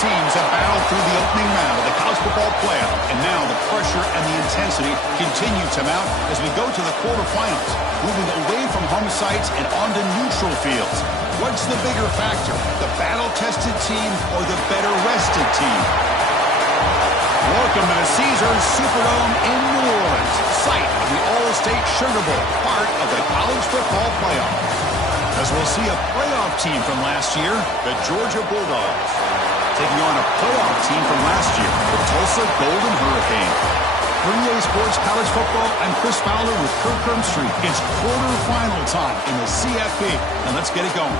teams have battled through the opening round of the college football playoff, and now the pressure and the intensity continue to mount as we go to the quarterfinals, moving away from home sites and onto neutral fields. What's the bigger factor, the battle-tested team or the better-rested team? Welcome to the Caesars Superdome in New Orleans, site of the Allstate Sugar Bowl, part of the college football playoff. As we'll see a playoff team from last year, the Georgia Bulldogs, taking on a playoff team from last year, the Tulsa Golden Hurricanes. For EA Sports College Football, I'm Chris Fowler with Kirk Crumbstreet. It's quarterfinal time in the CFP, and let's get it going.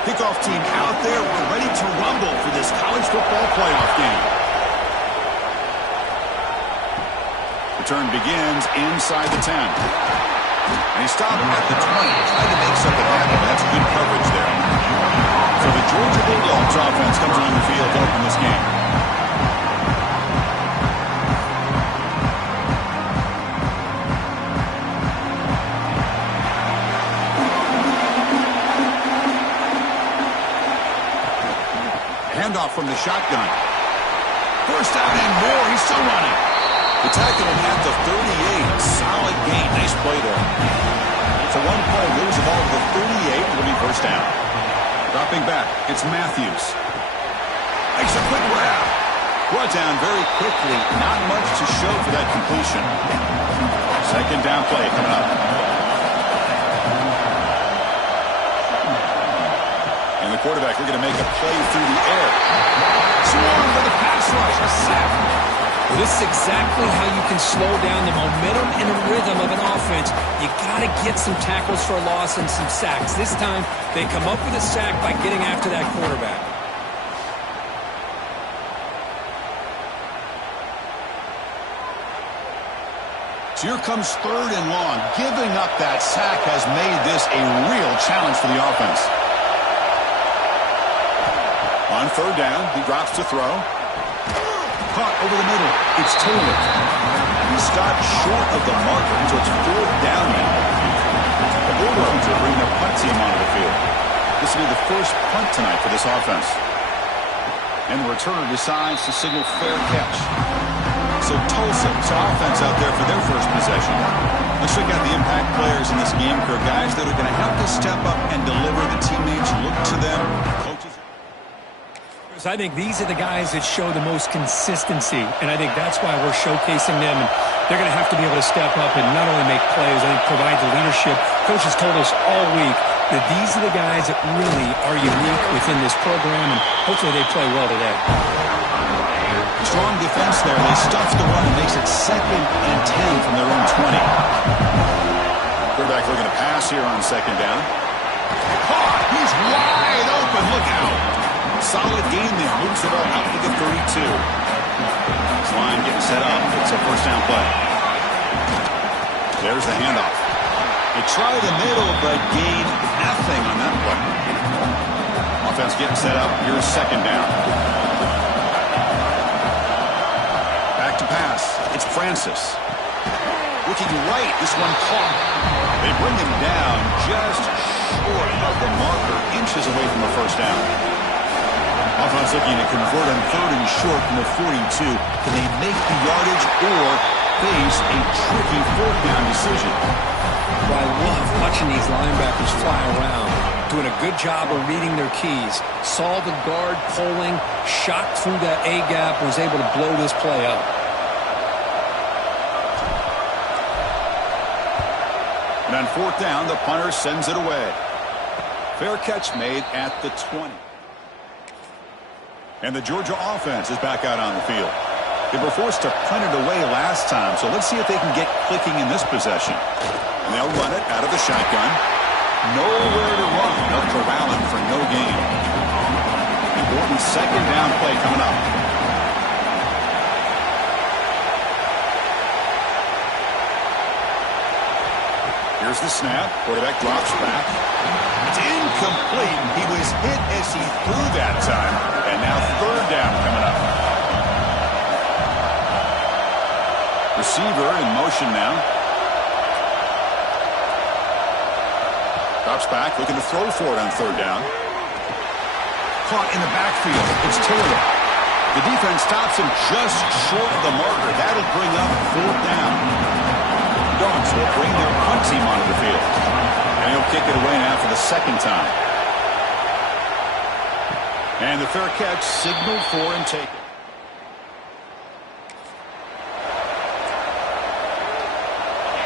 Kickoff team out there. We're ready to rumble for this college football playoff game. Return begins inside the 10. And he stopped at the 20, trying to make something happen. That's good coverage there. So the Georgia Bulldogs offense comes on the field to open this game. Handoff from the shotgun. First down and more. He's still running. The tackle at the 38. Solid gain. Nice play there. So one play, moves the ball to the 38. It'll be first down. Dropping back. It's Matthews. Makes a quick grab. Brought down very quickly. Not much to show for that completion. Second down play coming up. And the quarterback looking to make a play through the air. Swarm for the pass rush. A sack. Well, this is exactly how you can slow down the momentum and the rhythm of an offense. You got to get some tackles for a loss and some sacks. This time, they come up with a sack by getting after that quarterback. So here comes third and long. Giving up that sack has made this a real challenge for the offense. On third down, he drops to throw. Caught over the middle. It's Taylor. He stopped short of the marker, so it's fourth down now. The Bulldogs will bring their punt team onto the field. This will be the first punt tonight for this offense. And the returner decides to signal fair catch. So Tulsa's offense out there for their first possession. Let's check out the impact players in this game, Kirk. Guys that are going to have to step up and deliver. The teammates look to them. Coaches. I think these are the guys that show the most consistency, and I think that's why we're showcasing them. And they're going to have to be able to step up and not only make plays, I think provide the leadership. Coaches told us all week that these are the guys that really are unique within this program, and hopefully they play well today. Strong defense there. They stuff the run and makes it 2nd and 10 from their own 20. Quarterback looking to pass here on second down. Caught! He's wide open. Look out! Solid gain there. Moves the ball out to the 32. This line getting set up. It's a first down play. There's the handoff. They try the middle, but gain nothing on that play. Offense getting set up. Here's second down. Back to pass. It's Francis. Looking right. This one caught. They bring him down just short of the marker. Inches away from the first down. Offense looking to convert on third and short from the 42. Can they make the yardage or face a tricky fourth down decision? Well, I love watching these linebackers fly around, doing a good job of reading their keys. Saw the guard pulling, shot through that A-gap, was able to blow this play up. And on fourth down, the punter sends it away. Fair catch made at the 20. And the Georgia offense is back out on the field. They were forced to punt it away last time, so let's see if they can get clicking in this possession. And they'll run it out of the shotgun. Nowhere to run. They'll corral him for no gain. Important second down play coming up. Here's the snap. Quarterback drops back. It's incomplete. He was hit as he threw that time. And now third down coming up. Receiver in motion now. Drops back, looking to throw for it on third down. Caught in the backfield. It's Taylor. The defense stops him just short of the marker. That'll bring up fourth down. Dogs will bring their punt team onto the field. And he'll kick it away now for the second time. And the fair catch signaled for and taken.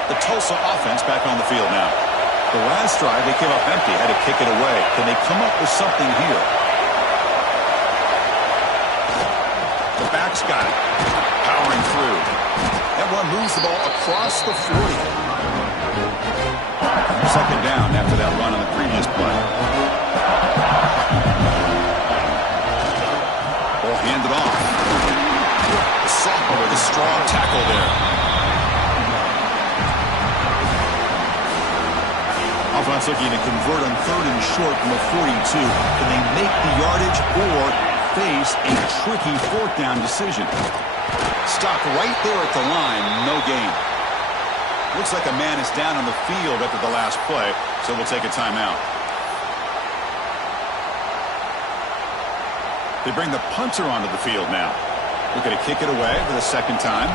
The Tulsa offense back on the field now. The last drive, they came up empty, had to kick it away. Can they come up with something here? The back's got it. Powering through. That one moves the ball across the 40. Second down after that run on the previous play. Ball handed off. The sophomore with a strong tackle there. Offense looking to convert on third and short from the 42. Can they make the yardage or face a tricky fourth down decision? Stop right there at the line. No gain. Looks like a man is down on the field after the last play, so we'll take a timeout. They bring the punter onto the field now. Looking to kick it away for the second time.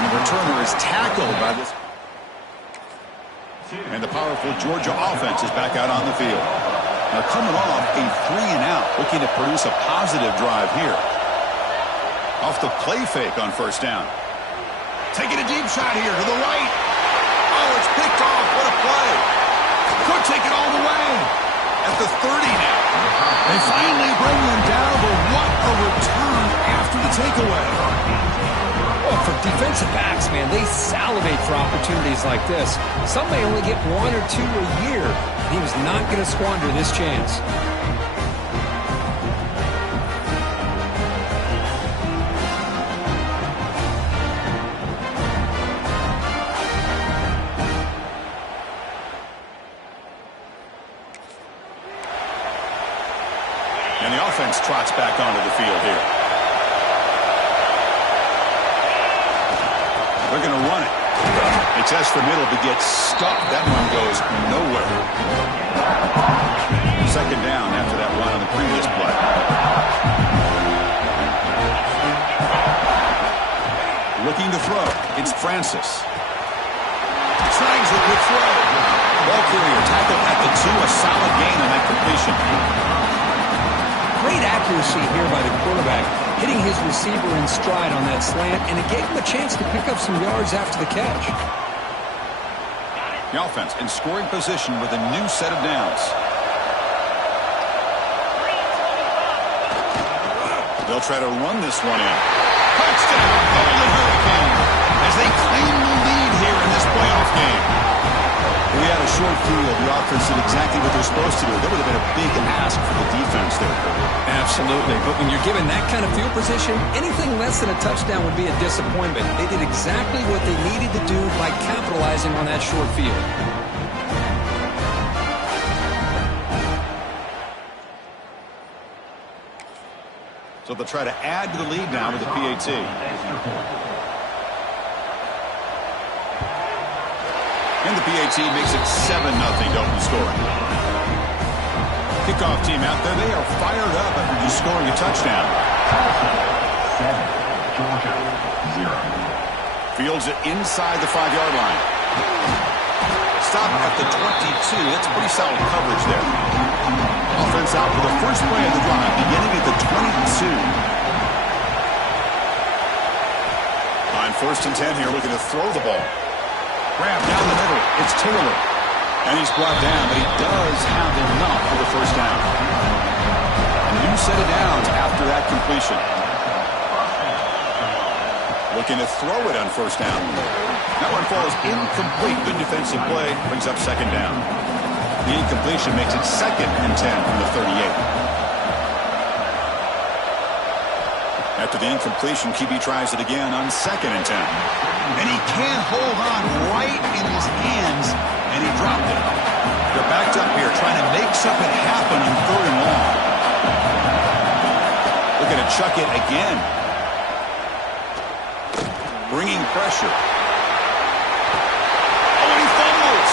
And the returner is tackled by this. And the powerful Georgia offense is back out on the field. Now coming off a 3-and-out, looking to produce a positive drive here. Off the play fake on first down. Taking a deep shot here to the right. Oh, it's picked off. What a play. Could take it all the way. At the 30 now. They finally bring them down, but what a return after the takeaway. Well, for defensive backs, man, they salivate for opportunities like this. Some may only get one or two a year. He was not going to squander this chance. And the offense trots back onto the field here. They're going to run it. They test the middle, but gets stuck. That one goes nowhere. Second down after that run on the previous play. Looking to throw. It's Francis. Snags it with throw. Ball carrier tackled at the 2. A solid gain on that completion. Great accuracy here by the quarterback, hitting his receiver in stride on that slant, and it gave him a chance to pick up some yards after the catch. The offense in scoring position with a new set of downs. They'll try to run this one in. Touchdown, Golden Hurricanes, as they claim the lead here in this playoff game. We had a short field. The offense did exactly what they're supposed to do. That would have been a big ask for the defense there. Absolutely. But when you're given that kind of field position, anything less than a touchdown would be a disappointment. They did exactly what they needed to do by capitalizing on that short field. So they'll try to add to the lead now with the PAT. And the PAT makes it 7-0 Dalton scoring. Kickoff team out there. They are fired up after just scoring a touchdown. 7, Georgia 0. Fields it inside the 5-yard line. Stop at the 22. That's pretty solid coverage there. Offense out for the first play of the drive, beginning at the 22. On 1st and 10 here, looking to throw the ball. Grab down the middle. It's Taylor. And he's brought down, but he does have enough for the first down. A new set of downs after that completion. Looking to throw it on first down. That one falls incomplete. Good defensive play. Brings up second down. The incompletion makes it 2nd and 10 from the 38. After the incompletion, QB tries it again on 2nd and 10. And he can't hold on right in his hands, and he dropped it. They're backed up here trying to make something happen on 3rd and long. Looking to chuck it again. Bringing pressure. Oh, and he fumbles.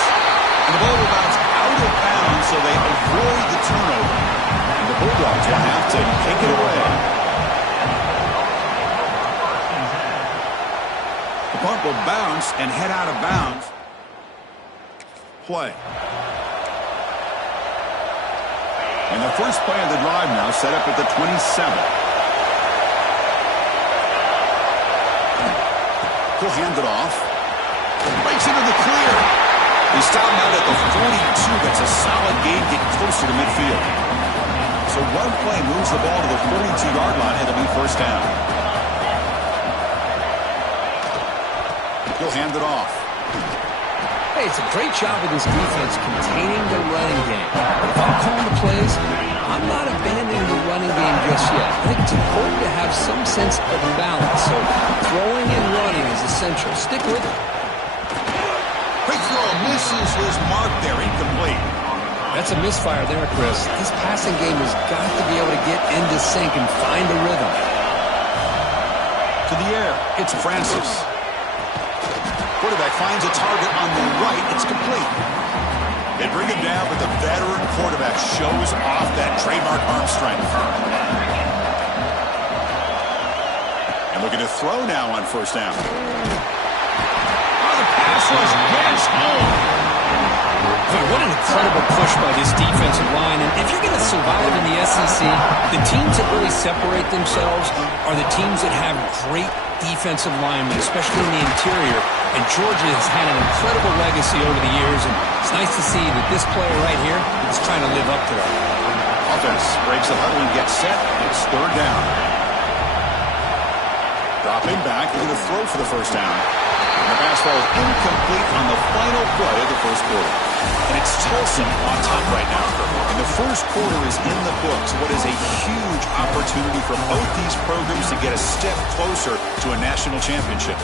And the ball will bounce out of bounds, so they avoid the turnover. And the Bulldogs will have to kick it away. The punt will bounce and head out of bounds. Play. And the first play of the drive now set up at the 27. He'll hand it off. Breaks into the clear. He stopped out at the 42. That's a solid gain, getting closer to midfield. So one play moves the ball to the 42-yard line. It'll be first down. He'll hand it off. Hey, it's a great job of this defense containing the running game. But if I'm calling the plays, I'm not abandoning the running game just yet. I think it's important to have some sense of balance. So throwing and running is essential. Stick with it. Quick throw misses his mark there. Incomplete. That's a misfire there, Chris. This passing game has got to be able to get into sync and find a rhythm. To the air. It's Francis. Quarterback finds a target on the right. It's complete. They bring him down, but the veteran quarterback shows off that trademark arm strength. And looking to throw now on first down. Oh, the pass rush gets home. Boy, what an incredible push by this defensive line. And if you're going to survive in the SEC, the teams that really separate themselves are the teams that have great defensive linemen, especially in the interior. And Georgia has had an incredible legacy over the years, and it's nice to see that this player right here is trying to live up to that. Offense breaks the huddle and gets set. It's 3rd down. Dropping back, looking to throw for the first down. And the pass falls incomplete on the final play of the first quarter. And it's Tulsa on top right now. And the first quarter is in the books. What is a huge opportunity for both these programs to get a step closer to a national championship.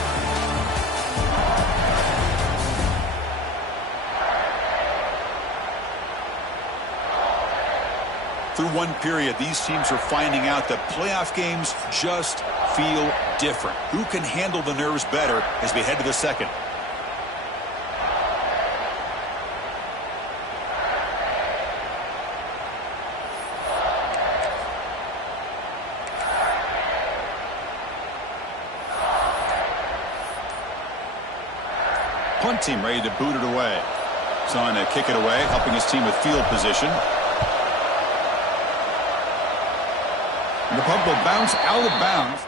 Through one period, these teams are finding out that playoff games just feel different. Who can handle the nerves better as we head to the second? Punt team ready to boot it away. He's on to kick it away, helping his team with field position. And the punt will bounce out of bounds.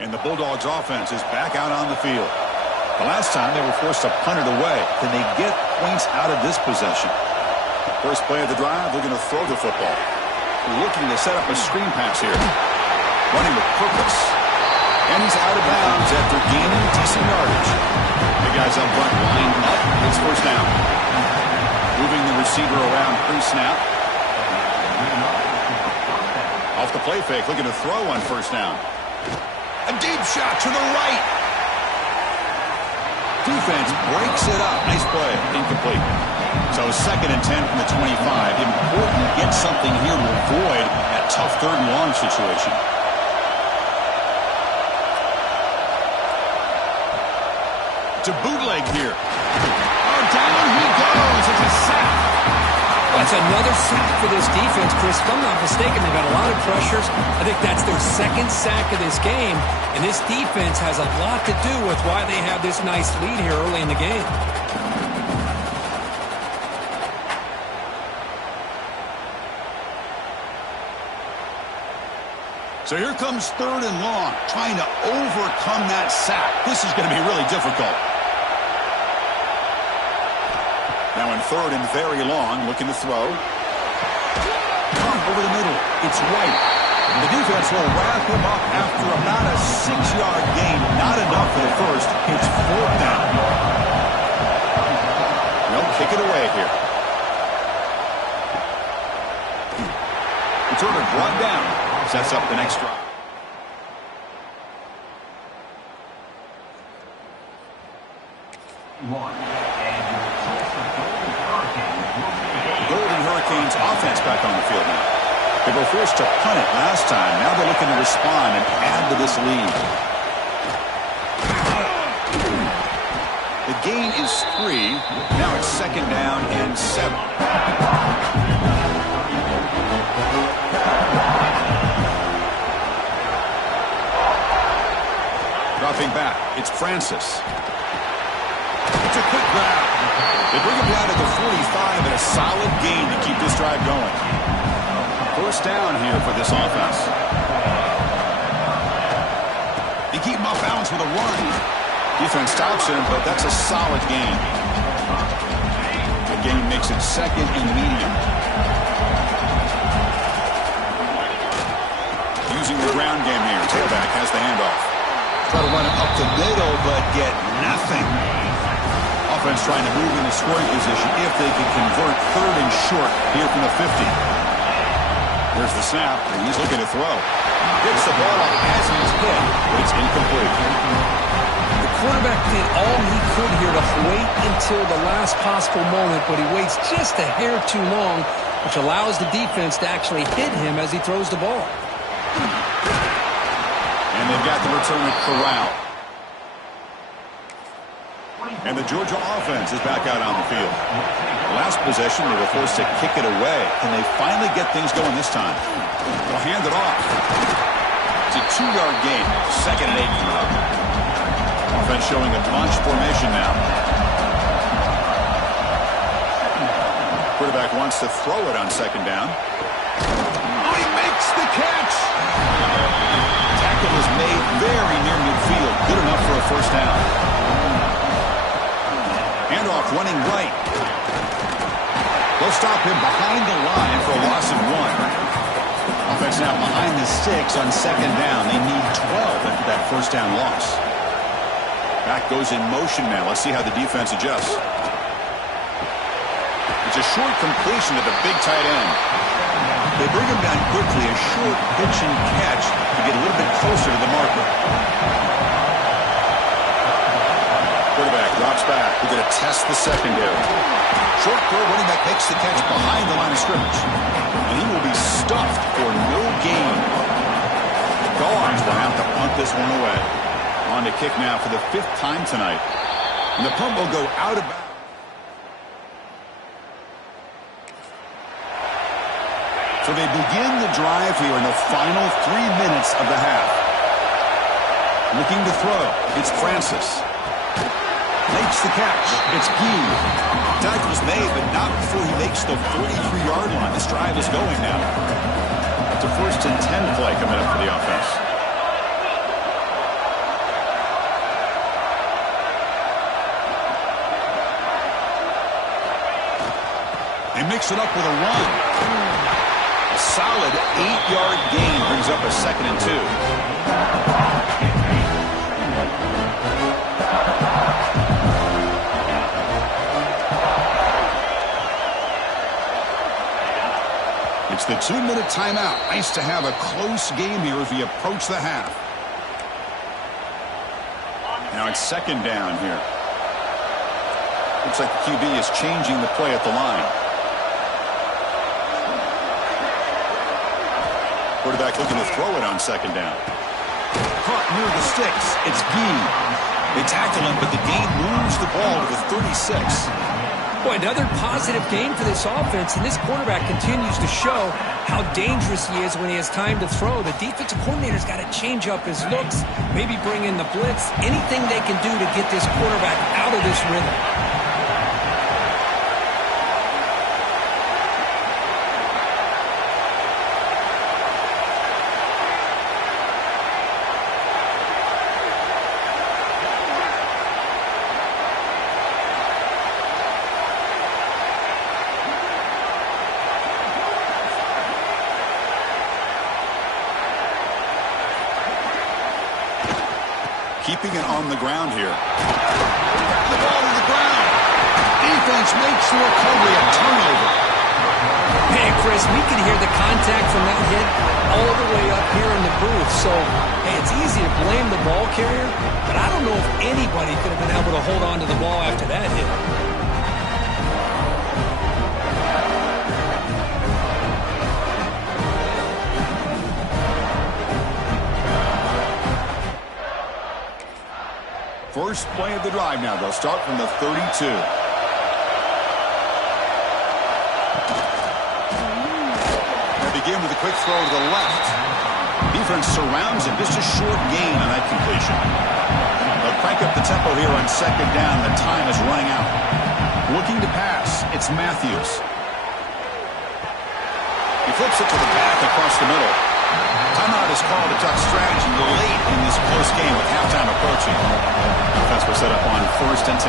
And the Bulldogs offense is back out on the field. The last time they were forced to punt it away. Can they get points out of this possession? First play of the drive, looking to throw the football. Looking to set up a screen pass here. Running with purpose. And he's out of bounds after gaining decent yardage. The guys up front lined up. It's first down. Moving the receiver around pre-snap. Off the play fake, looking to throw on first down. A deep shot to the right. Defense breaks it up. Nice play. Incomplete. So 2nd and 10 from the 25. Important to get something here to avoid that tough 3rd and long situation. To bootleg here. Oh, down he goes. It's a sack. That's another sack for this defense, Chris. If I'm not mistaken, they've got a lot of pressures. I think that's their 2nd sack of this game. And this defense has a lot to do with why they have this nice lead here early in the game. So here comes 3rd and long, trying to overcome that sack. This is going to be really difficult. Now in 3rd and very long, looking to throw. Over the middle, it's White. And the defense will wrap him up after about a 6-yard gain. Not enough for the first. It's 4th down. They'll kick it away here. Returner brought down. Sets up the next drive. Golden Hurricanes offense back on the field now. They were forced to punt it last time. Now they're looking to respond and add to this lead. The gain is 3. Now it's 2nd down and 7. Dropping back, it's Francis. It's a quick grab. They bring him down to the 45 and a solid gain to keep this drive going. 1st down here for this offense. They keep him off balance with a run. Defense stops him, but that's a solid gain. The gain makes it 2nd and medium. Using the ground game here. Tailback has the handoff. Try to run it up the middle, but get nothing. Offense trying to move into scoring position if they can convert 3rd and short here from the 50. There's the snap, and he's looking to throw. Gets the ball off as he's hit, but it's incomplete. The quarterback did all he could here to wait until the last possible moment, but he waits just a hair too long, which allows the defense to actually hit him as he throws the ball. And they've got the return at corral. And the Georgia offense is back out on the field. Last possession, they were forced to kick it away. Can they finally get things going this time? They'll hand it off. It's a 2-yard gain. 2nd and 8 coming up. Offense showing a bunch formation now. Quarterback wants to throw it on 2nd down. Oh, he makes the catch! Tackle is made very near midfield. Good enough for a 1st down. Handoff running right. They'll stop him behind the line for a loss of 1. Offense now behind the 6 on 2nd down. They need 12 after that 1st down loss. Back goes in motion now. Let's see how the defense adjusts. It's a short completion to the big tight end. They bring him down quickly. A short pitch and catch to get a little bit closer to the marker. Quarterback drops back. We're going to test the secondary. Short throw, running back makes the catch behind the line of scrimmage. And he will be stuffed for no gain. The Dogs will have to punt this one away. On to kick now for the 5th time tonight. And the punt will go out of bounds. So they begin the drive here in the final 3 minutes of the half. Looking to throw. It's Francis. Makes the catch. It's Gee. Tackle's made, but not before he makes the 43-yard line. This drive is going now. It's a 1st and 10 play coming up for the offense. They mix it up with a run. A solid 8-yard gain brings up a 2nd and 2. It's the 2-minute timeout. Nice to have a close game here as we approach the half. Now it's 2nd down here. Looks like the QB is changing the play at the line. Quarterback looking to throw it on 2nd down. Caught near the sticks. It's Gee. They tackle him, but the gain moves the ball to the 36. Boy, another positive game for this offense, and this quarterback continues to show how dangerous he is when he has time to throw. The defensive coordinator's got to change up his looks, maybe bring in the blitz, anything they can do to get this quarterback out of this rhythm. Keeping it on the ground here. The ball to the ground. Defense makes the recovery, a turnover. Big Chris, we can hear the contact from that hit all the way up here in the booth. So, hey, it's easy to blame the ball carrier, but I don't know if anybody could have been able to hold on to the ball after that hit. First play of the drive now. They'll start from the 32. They begin with a quick throw to the left. Defense surrounds him. Just a short gain on that completion. They'll crank up the tempo here on second down. The time is running out. Looking to pass. It's Matthews. He flips it to the back across the middle. Timeout is called to talk strategy late in this close game with halftime approaching. Defense will set up on 1st and 10.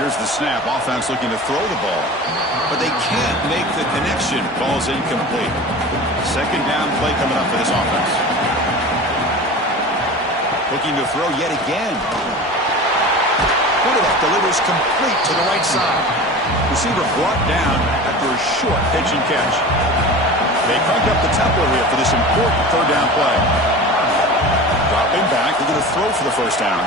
Here's the snap. Offense looking to throw the ball, but they can't make the connection. Ball's incomplete. Second down play coming up for this offense. Looking to throw yet again. Bulldogs delivers complete to the right side. Receiver brought down after a short pitch and catch. They crank up the tempo here for this important third down play. Dropping back, they're going to throw for the first down.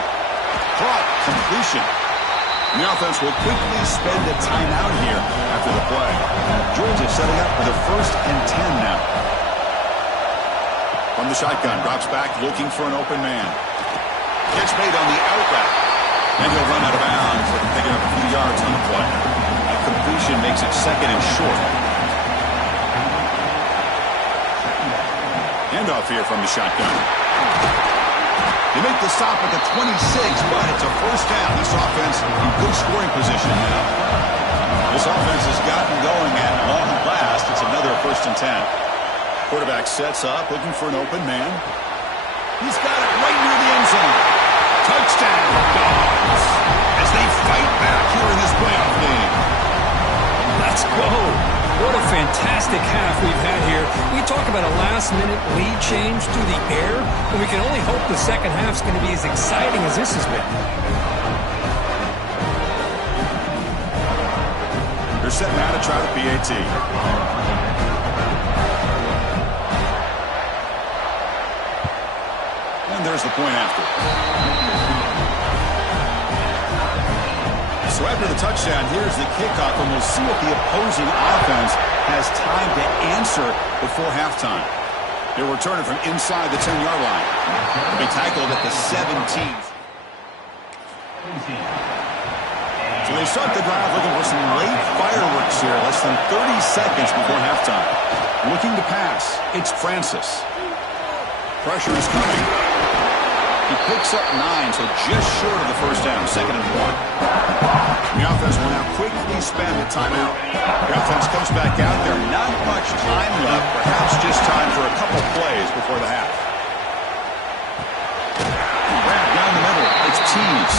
Caught, completion. And the offense will quickly spend a timeout here after the play. Georgia setting up for the 1st and 10 now. From the shotgun, drops back, looking for an open man. Catch made on the out route. And he'll run out of bounds, picking up a few yards on the play. That completion makes it 2nd and short. Handoff here from the shotgun. They make the stop at the 26, but it's a first down. This offense in good scoring position now. This offense has gotten going at long last. It's another 1st and 10. Quarterback sets up, looking for an open man. He's got it right near the end zone. Touchdown, Dogs, as they fight back here in this playoff game. Let's go. What a fantastic half we've had here. We talk about a last-minute lead change through the air, and we can only hope the second half's going to be as exciting as this has been. They're set now to try the PAT. And there's the point after. So after the touchdown, here's the kickoff, and we'll see if the opposing offense has time to answer before halftime. They'll return it from inside the 10-yard line. They tackled at the 17. So they start the drive looking for some late fireworks here, less than 30 seconds before halftime. Looking to pass, it's Francis. Pressure is coming. He picks up 9, so just short of the first down, 2nd and 1. The offense will now quickly spend the timeout. The offense comes back out there. Not much time left. Perhaps just time for a couple plays before the half. Wrap down the middle. It's Tees.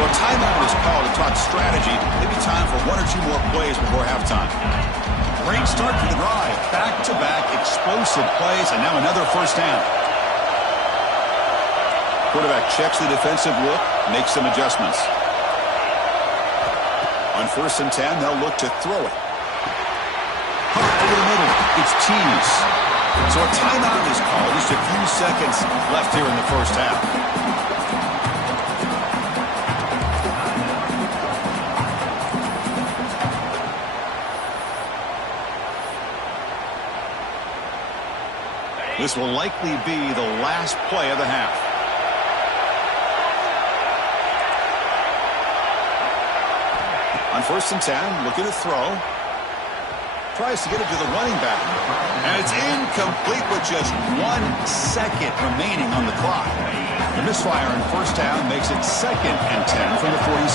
So a timeout is called to talk strategy. Maybe time for 1 or 2 more plays before halftime. Great start to the drive. Back-to-back explosive plays, and now another first down. Quarterback checks the defensive look, makes some adjustments. On 1st and 10, they'll look to throw it. Hot over the middle, it's Tees. So a timeout is called. Just a few seconds left here in the first half. This will likely be the last play of the half. On 1st and 10, looking to throw. Tries to get it to the running back. And it's incomplete with just 1 second remaining on the clock. The misfire in first down makes it 2nd and 10 from the 46.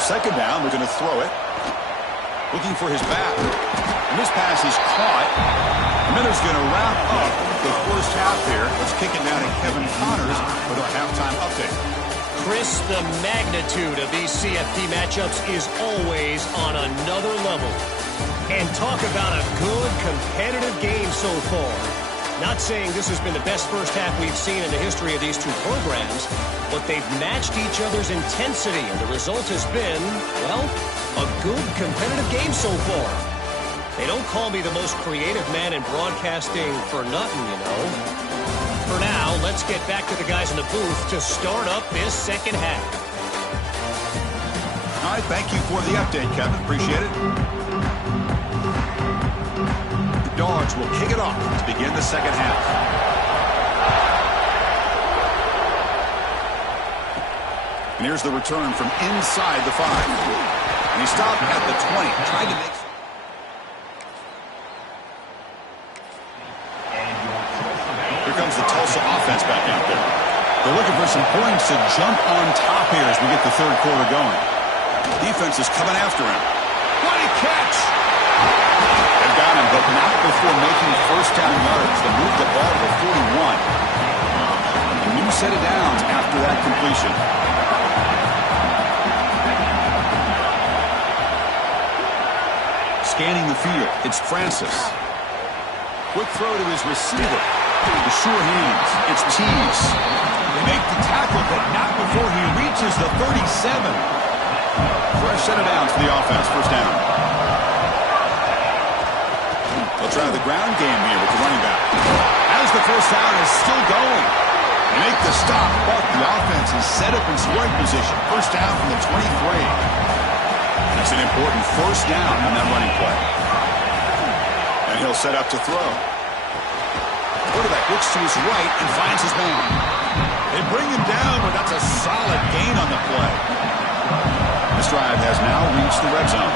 Second down, we're going to throw it. Looking for his back. And this pass is caught. Miller's going to wrap up the first half here. Let's kick it down to Kevin Connors with our halftime update. Chris, the magnitude of these CFP matchups is always on another level. And talk about a good competitive game so far. Not saying this has been the best first half we've seen in the history of these two programs, but they've matched each other's intensity, and the result has been, well, a good competitive game so far. They don't call me the most creative man in broadcasting for nothing, you know. For now, let's get back to the guys in the booth to start up this second half. All right, thank you for the update, Kevin. Appreciate it. The Dogs will kick it off to begin the second half. And here's the return from inside the 5. And he stopped at the 20, tried to make... Here comes the Tulsa offense back out there. They're looking for some points to jump on top here as we get the third quarter going. Defense is coming after him. What a catch! They've got him, but not before making first down yards. They moved the ball to 41. A new set of downs after that completion. Scanning the field, it's Francis. Quick throw to his receiver. The sure hands, it's Tease. They make the tackle, but not before he reaches the 37. Fresh set of downs for the offense, first down. They'll try the ground game here with the running back. As the first down is still going. They make the stop, but the offense is set up in scoring position. First down from the 23. That's an important first down on that running play. And he'll set up to throw. Quarterback looks to his right and finds his man. They bring him down, but that's a solid gain on the play. This drive has now reached the red zone.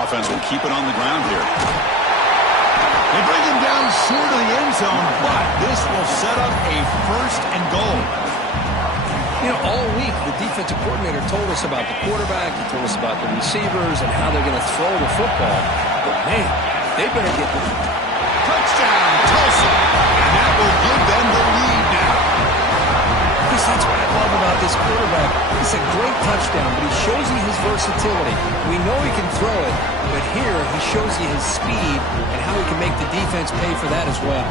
Offense will keep it on the ground here. They bring him down short of the end zone, but this will set up a first and goal. You know, all week, the defensive coordinator told us about the quarterback, he told us about the receivers and how they're going to throw the football. But, man, they better get the touchdown, Tulsa. And that will give them the lead now. Chris, that's what I love about this quarterback. It's a great touchdown, but he shows you his versatility. We know he can throw it, but here he shows you his speed and how he can make the defense pay for that as well.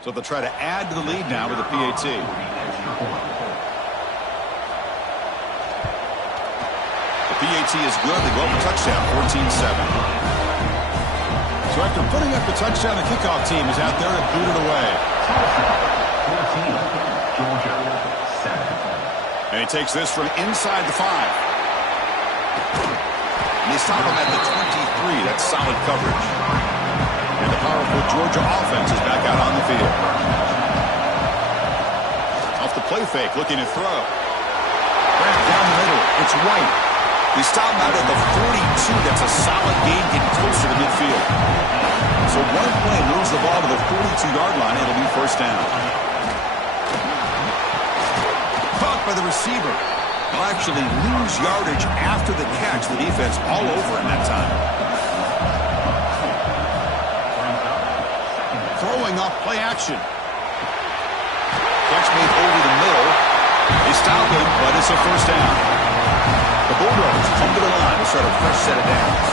So they'll try to add to the lead now with a PAT. The PAT is good. They go up a touchdown, 14-7. So after putting up the touchdown, the kickoff team is out there to boot it away. 14, Georgia, 7. And he takes this from inside the 5. And they stop him at the 23. That's solid coverage. And the powerful Georgia offense is back out on the field. Off the play fake, looking to throw. Back down the middle, it's White. They stop him out at the 42. That's a solid gain, getting closer to midfield. So one play moves the ball to the 42-yard line. It'll be first down. Caught by the receiver. They'll actually lose yardage after the catch. The defense all over in that time. Throwing off play action. Catch made over the middle. They stop him, but it's a first down. The Bulldogs come to the line to start a fresh set of downs.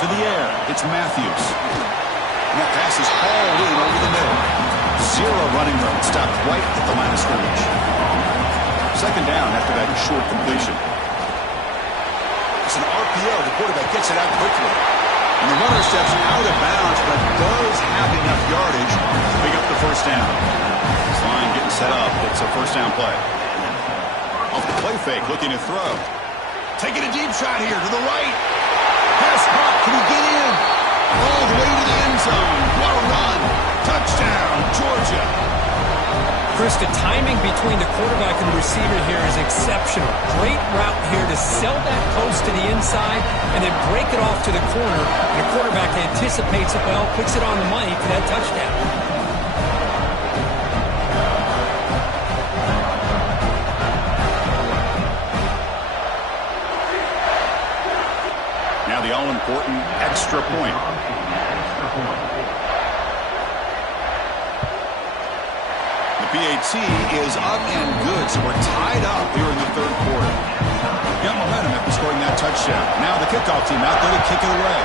To the air, it's Matthews. And that pass is hauled in over the middle. Zero running room, stopped right at the line of scrimmage. Second down after that short completion. It's an RPO. The quarterback gets it out quickly. And the runner steps out of bounds, but does have enough yardage to pick up the first down. This line getting set up. It's a first down play. Off the play fake, looking to throw. Taking a deep shot here to the right. Pass caught. Can he get in? All the way to the end zone. What a run. Touchdown, Georgia. Chris, the timing between the quarterback and the receiver here is exceptional. Great route here to sell that post to the inside and then break it off to the corner. And the quarterback anticipates it well, puts it on the money for that touchdown. Now the all-important extra point. tee is up and good, so we're tied up here in the third quarter. Got momentum after scoring that touchdown. Now the kickoff team out there to kick it away.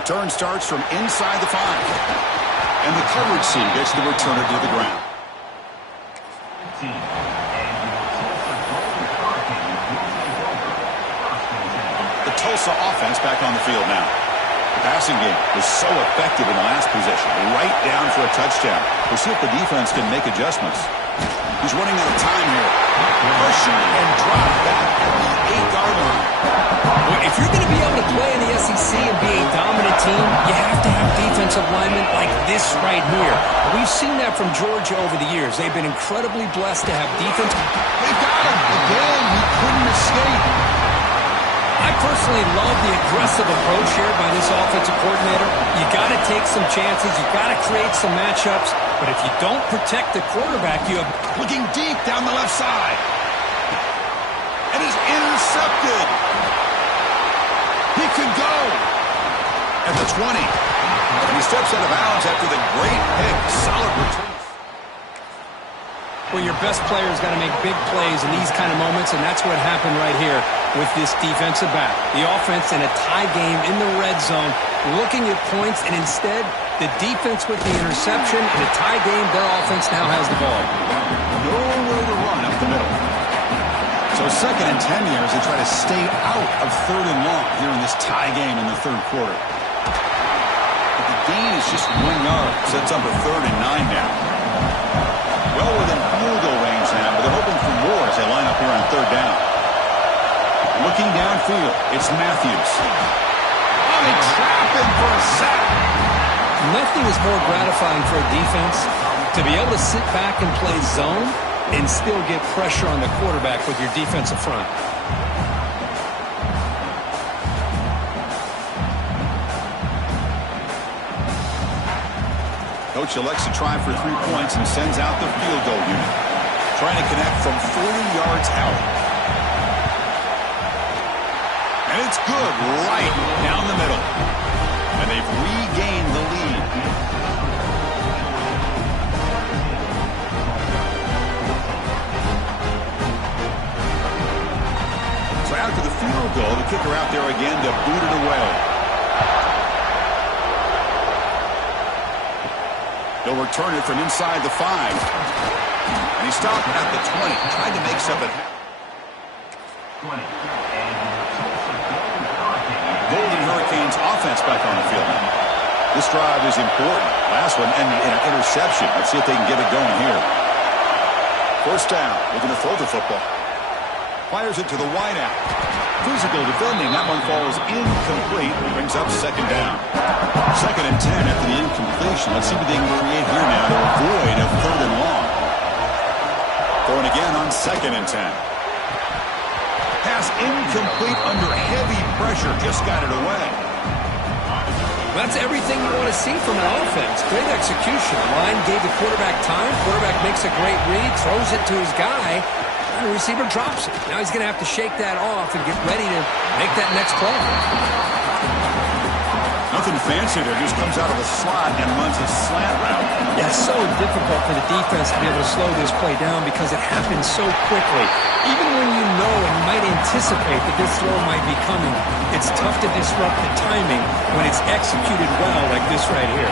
Return starts from inside the 5. And the coverage team gets the returner to the ground. The Tulsa offense back on the field now. The passing game was so effective in the last possession. Right down for a touchdown. We'll see if the defense can make adjustments. He's running out of time here. Pressure and drop back at the 8-yard line. Well, if you're going to be able to play in the SEC and be a dominant team, you have to have defensive linemen like this right here. We've seen that from Georgia over the years. They've been incredibly blessed to have defense. They got him. Again, he couldn't escape. I personally love the aggressive approach here by this offensive coordinator. You got to take some chances. You got to create some matchups. But if you don't protect the quarterback, you have... Looking deep down the left side. And is intercepted. He could go. At the 20. And he steps out of bounds after the great pick. Solid return. Well, your best player's got to make big plays in these kind of moments, and that's what happened right here with this defensive back. The offense in a tie game in the red zone, looking at points, and instead, the defense with the interception. In a tie game, their offense now has the ball. Nowhere to run up the middle. So 2nd and 10 here as they try to stay out of 3rd and long here in this tie game in the third quarter. But the gain is just 1 yard. Sets up a 3rd and 9 now. Well within field goal range now, but they're hoping for more as they line up here on 3rd down. Looking downfield, it's Matthews. Oh, they trap him for a sack. Nothing is more gratifying for a defense to be able to sit back and play zone and still get pressure on the quarterback with your defensive front. Coach elects to try for 3 points and sends out the field goal unit. Trying to connect from 40 yards out. And it's good right down the middle. And they've regained the lead. So after the field goal, the kicker out there again to boot it away. They'll return it from inside the 5. And he stopped at the 20, trying to make something happen. Golden Hurricanes offense back on the field now. This drive is important. Last one ended in an interception. Let's see if they can get it going here. 1st down. Looking to throw the football. Fires it to the wideout. Physical defending. That one falls incomplete. Brings up 2nd down. 2nd and 10 after the incompletion. Let's see what they can create here now to avoid a 3rd and long. Throwing again on 2nd and 10. Pass incomplete under heavy pressure. Just got it away. That's everything you want to see from an offense. Great execution. Line gave the quarterback time. Quarterback makes a great read, throws it to his guy. The receiver drops it. Now he's going to have to shake that off and get ready to make that next play. Nothing fancy there. Just comes out of the slot and runs a slant route. Yeah, it's so difficult for the defense to be able to slow this play down because it happens so quickly. Even when you know and you might anticipate that this throw might be coming, it's tough to disrupt the timing when it's executed well like this right here.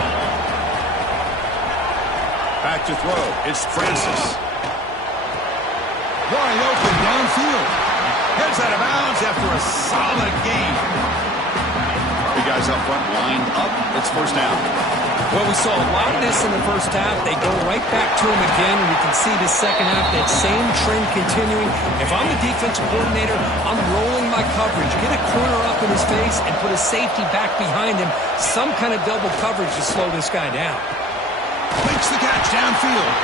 Back to throw. It's Francis. Wide open downfield. Heads out of bounds after a solid gain. The guys up front lined up. It's 1st down. Well, we saw a lot of this in the first half. They go right back to him again, and we can see the second half, that same trend continuing. If I'm the defensive coordinator, I'm rolling my coverage. Get a corner up in his face and put a safety back behind him. Some kind of double coverage to slow this guy down. Makes the catch downfield.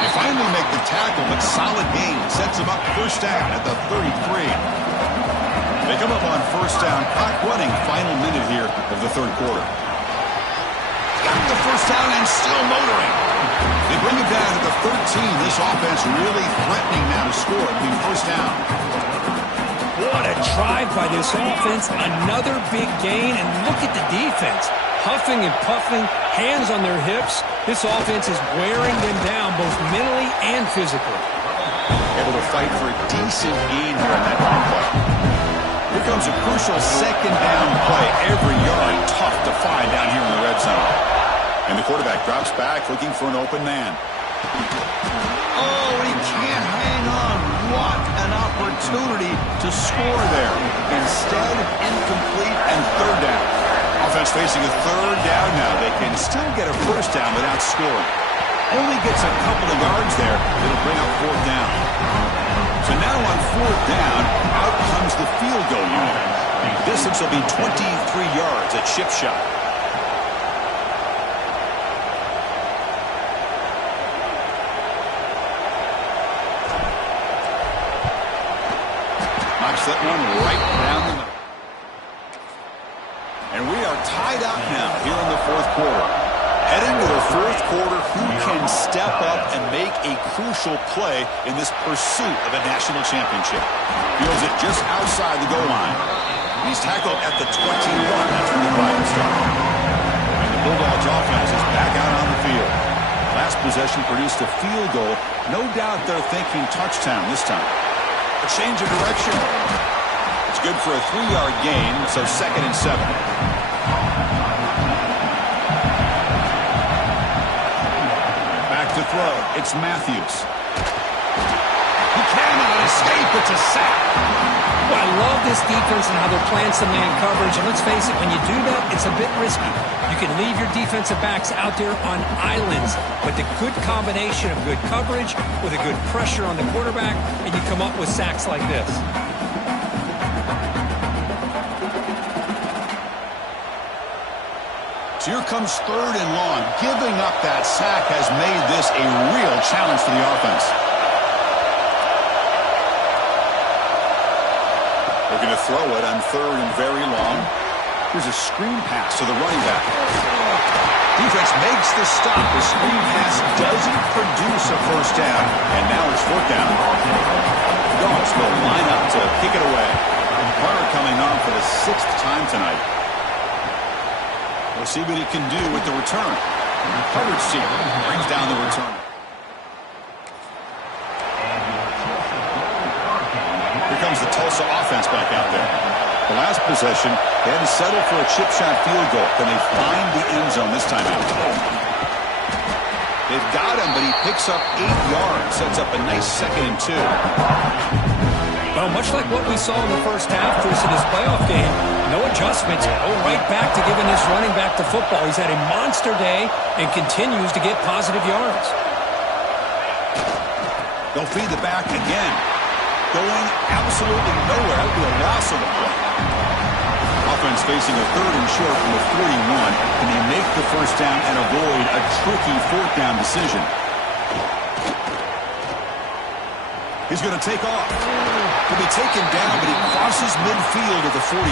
They finally make the tackle, but solid gain. Sets him up 1st down at the 33. They come up on 1st down. Clock running. Final minute here of the third quarter. Got the 1st down and still motoring. They bring it down to the 13. This offense really threatening now to score at the 1st down. What a drive by this offense. Another big gain, and look at the defense. Huffing and puffing, hands on their hips. This offense is wearing them down both mentally and physically. Able to fight for a decent gain here in that run play. Here comes a crucial second down play. Every yard tough to find down here in the red zone. And the quarterback drops back looking for an open man. Oh, he can't hang on. What an opportunity to score there. Instead, incomplete and third down. Offense facing a third down now. They can still get a first down without scoring. Only gets a couple of yards there. It'll bring up fourth down. So now on fourth down, out comes the field goal unit. Distance will be 23 yards at chip shot. Knocks that one right down the middle. And we are tied up now here in the fourth quarter. Heading to the fourth quarter, who can step up and make a crucial play in this pursuit of a national championship? Fields it just outside the goal line. He's tackled at the 21. That's where the play will start. And the Bulldogs offense is back out on the field. Last possession produced a field goal. No doubt they're thinking touchdown this time. A change of direction. It's good for a 3-yard gain, so 2nd and 7. To throw, it's Matthews. He cannot escape. It's a sack. Well, I love this defense and how they're playing some man coverage. And let's face it, when you do that, it's a bit risky. You can leave your defensive backs out there on islands, but the good combination of good coverage with a good pressure on the quarterback, and you come up with sacks like this. Here comes third and long. Giving up that sack has made this a real challenge for the offense. Looking to throw it on third and very long. Here's a screen pass to the running back. Defense makes the stop. The screen pass doesn't produce a first down, and now it's fourth down. The Dogs will line up to kick it away. Carter coming on for the 6th time tonight. We'll see what he can do with the return. Coverage team brings down the return. Here comes the Tulsa offense back out there. The last possession, they had to settle for a chip shot field goal. Can they find the end zone this time out? They've got him, but he picks up 8 yards. Sets up a nice 2nd and 2. Well, much like what we saw in the first half, Chris, in this playoff game, no adjustments. Go right back to giving this running back to football. He's had a monster day and continues to get positive yards. They'll feed the back again. Going absolutely nowhere. That would be a loss of the play. Offense facing a third and short from the 41. Can they make the first down and avoid a tricky fourth down decision? He's going to take off. He'll be taken down, but he crosses midfield at the 48.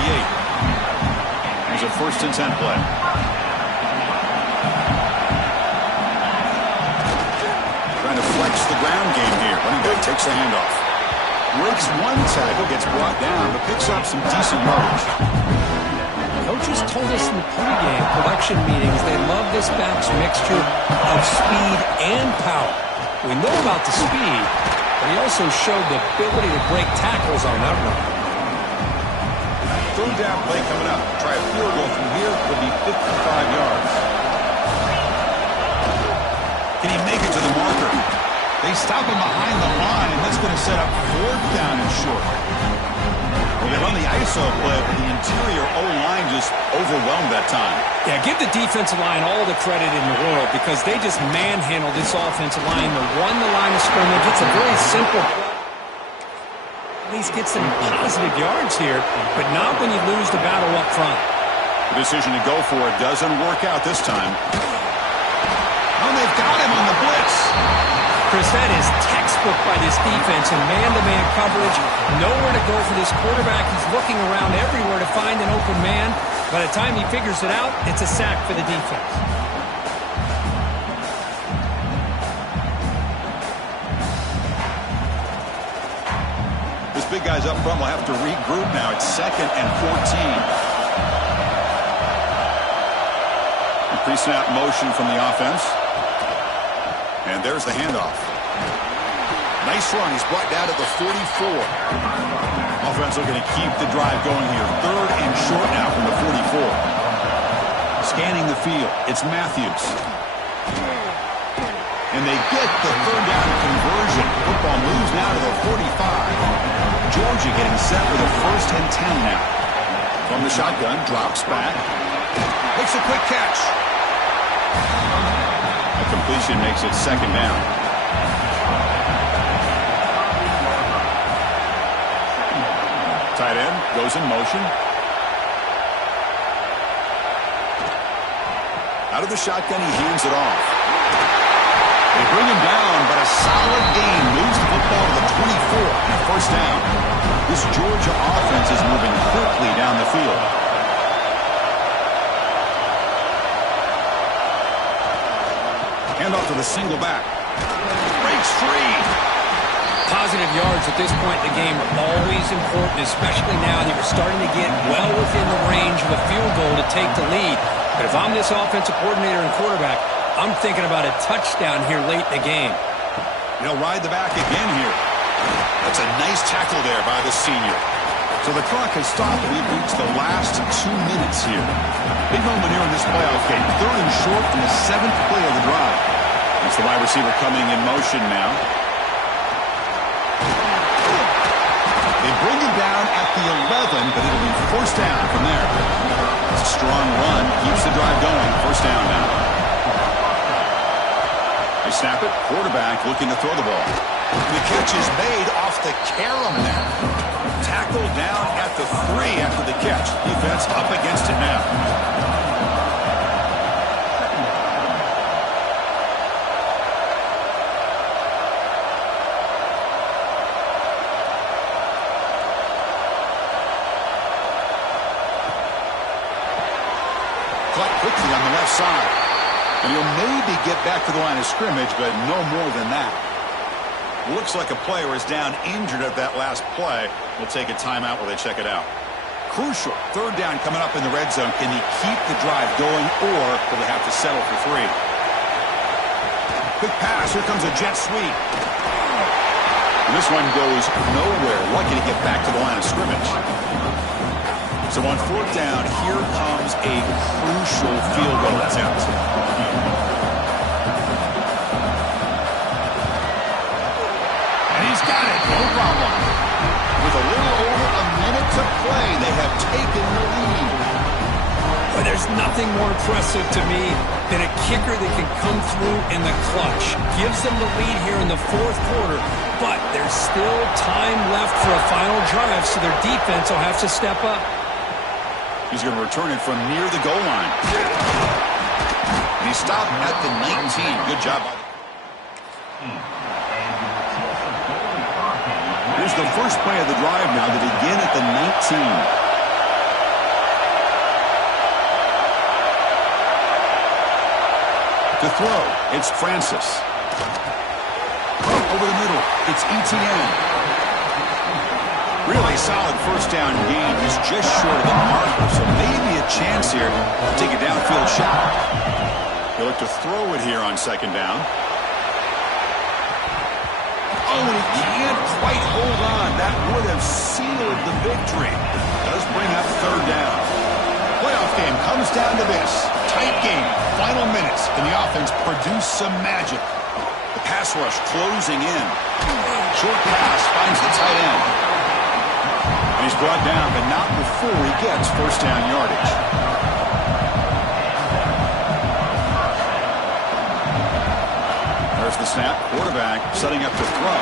Here's a 1st and 10 play. Trying to flex the ground game here. Running back takes the handoff. Breaks one tackle, gets brought down, but picks up some decent yardage. Coaches told us in the pregame production meetings they love this back's mixture of speed and power. We know about the speed, but he also showed the ability to break tackles on that run. Third down play coming up. Try a field goal from here. It'll be 55 yards. Can he make it to the marker? They stop him behind the line. That's going to set up fourth down and short. Well, they run the ISO play, but the interior O-line just overwhelmed that time. Yeah, give the defensive line all the credit in the world because they just manhandled this offensive line. They won the line of scrimmage. It's a very simple play. At least get some positive yards here, but not when you lose the battle up front. The decision to go for it doesn't work out this time. Oh, they've got him on the blitz. Chris, that is textbook by this defense in man-to-man coverage. Nowhere to go for this quarterback. He's looking around everywhere to find an open man. By the time he figures it out, it's a sack for the defense. This big guy's up front will have to regroup now. It's 2nd and 14. Pre-snap motion from the offense. And there's the handoff. Nice run. He's brought down to the 44. Offense looking to keep the drive going here. 3rd and short now from the 44. Scanning the field. It's Matthews. And they get the 3rd down conversion. Football moves now to the 45. Georgia getting set for the 1st and 10 now. From the shotgun, drops back. Makes a quick catch. A completion makes it 2nd down. Tight end goes in motion. Out of the shotgun, he hands it off. They bring him down, but a solid gain moves the football to the 24 and a 1st down. This Georgia offense is moving quickly down the field. Handoff to the single back. Breaks free. Positive yards at this point in the game are always important, especially now that you're starting to get well within the range of a field goal to take the lead. But if I'm this offensive coordinator and quarterback, I'm thinking about a touchdown here late in the game. He'll ride the back again here. That's a nice tackle there by the senior. So the clock has stopped, and we've reached the last 2 minutes here. Big moment here in this playoff game. 3rd and short from the 7th play of the drive. It's the wide receiver coming in motion now. They bring him down at the 11, but it'll be 1st down from there. It's a strong run. Keeps the drive going. 1st down now. They snap it. Quarterback looking to throw the ball. The catch is made off the carom there. Tackled down at the 3 after the catch. Defense up against it now. Caught quickly on the left side. And he'll maybe get back to the line of scrimmage, but no more than that. Looks like a player is down injured at that last play. We'll take a timeout while they check it out. Crucial. 3rd down coming up in the red zone. Can he keep the drive going, or will they have to settle for 3? Quick pass. Here comes a jet sweep. And this one goes nowhere. Lucky to get back to the line of scrimmage. So on 4th down, here comes a crucial field goal attempt. And he's got it, no problem. With a little over a minute to play, they have taken the lead. But there's nothing more impressive to me than a kicker that can come through in the clutch. Gives them the lead here in the 4th quarter, but there's still time left for a final drive, so their defense will have to step up. He's going to return it from near the goal line. And he stopped at the 19. Good job by the... Here's the first play of the drive now to begin at the 19. To throw, it's Francis. Over the middle, it's Etienne. Really solid 1st down gain. He's just short of the marker, so maybe a chance here to take a downfield shot. He'll look to throw it here on 2nd down. Oh, and he can't quite hold on. That would have sealed the victory. Does bring up 3rd down. Playoff game comes down to this. Tight game. Final minutes. Can the offense produce some magic? The pass rush closing in. Short pass finds the tight end. And he's brought down, but not before he gets 1st down yardage. There's the snap. Quarterback setting up to throw.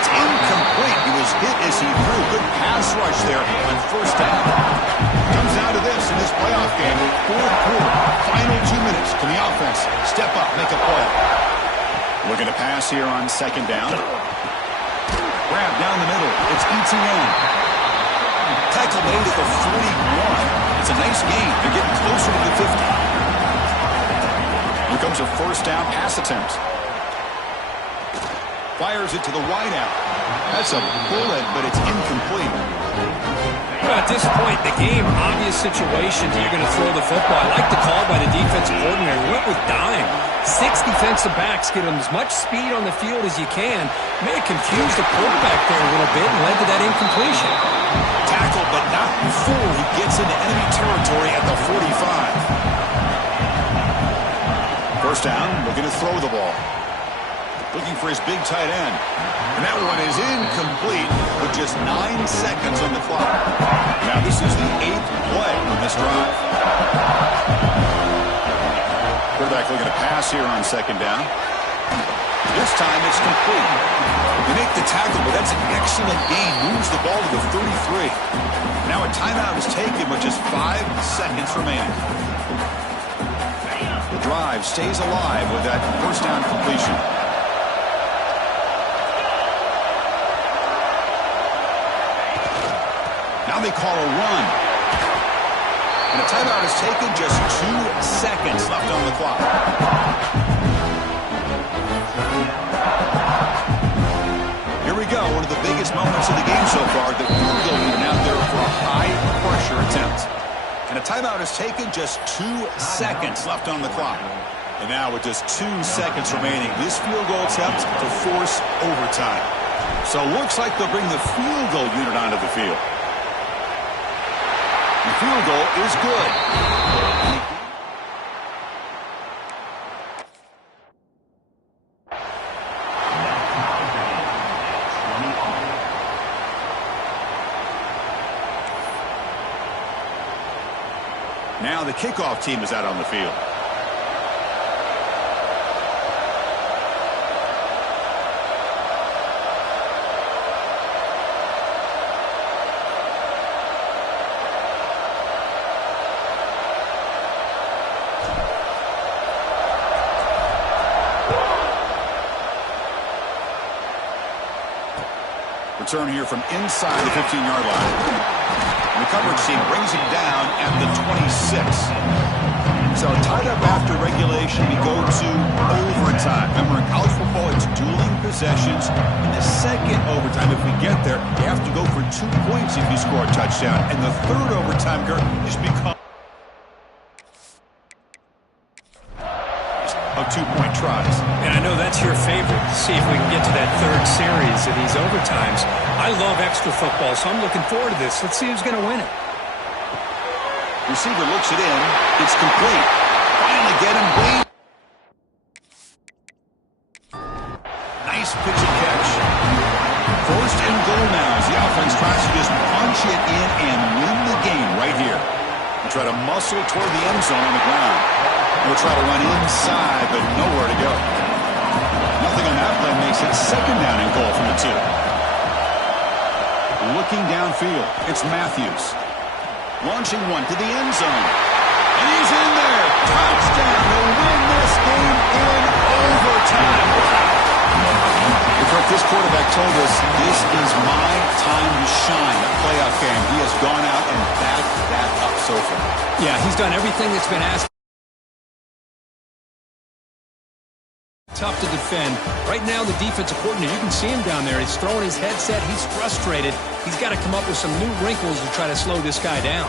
It's incomplete. He was hit as he threw. Good pass rush there on 1st down. Comes down to this in this playoff game. 4th quarter. Final 2 minutes. Can the offense step up, make a play? Looking to pass here on 2nd down. Grab down the middle. It's Etienne. Tackle made at the 41. It's a nice gain. They're getting closer to the 50. Here comes a 1st down pass attempt. Fires it to the wideout. That's a bullet, but it's incomplete. Well, at this point in the game, obvious situations, you're going to throw the football. I like the call by the defensive coordinator. Went with dime. 6 defensive backs get him as much speed on the field as you can. May have confused the quarterback there a little bit and led to that incompletion. Tackled, but not before he gets into enemy territory at the 45. First down, looking to throw the ball. Looking for his big tight end. And that one is incomplete with just 9 seconds on the clock. Now this is the 8th play on this drive. Quarterback looking to pass here on second down. This time it's complete. They make the tackle, but that's an excellent gain. Moves the ball to the 33. Now a timeout is taken with just 5 seconds remaining. The drive stays alive with that first down completion. Now they call a run. And a timeout is taken, just 2 seconds left on the clock. Here we go, one of the biggest moments of the game so far. The field goal unit out there for a high-pressure attempt. And a timeout is taken, just 2 seconds left on the clock. And now with just 2 seconds remaining, this field goal attempt to force overtime. So it looks like they'll bring the field goal unit onto the field. The field goal is good. Now the kickoff team is out on the field. Return here from inside the 15-yard line. And the coverage team brings him down at the 26. So tied up after regulation, we go to overtime. Remember, in college football, it's dueling possessions. In the second overtime, if we get there, you have to go for 2 points if you score a touchdown. And the third overtime, Kurt, is become of 2-point tries. And I know that's your favorite. See if we can get to that third series of these overtimes. I love extra football, so I'm looking forward to this. Let's see who's going to win it. Receiver looks it in. It's complete. Finally get him beat. Nice pitch and catch. First and goal now as the offense tries to just punch it in and win the game right here. They try to muscle toward the end zone on the ground. We'll try to run inside, but nowhere to go. Nothing on that play makes it second down and goal from the 2. Looking downfield, it's Matthews. Launching one to the end zone. And he's in there. Touchdown to win this game in overtime. This quarterback told us this is my time to shine, a playoff game. He has gone out and backed that up so far. Yeah, he's done everything that's been asked. Tough to defend. Right now, the defensive coordinator, you can see him down there. He's throwing his headset. He's frustrated. He's got to come up with some new wrinkles to try to slow this guy down.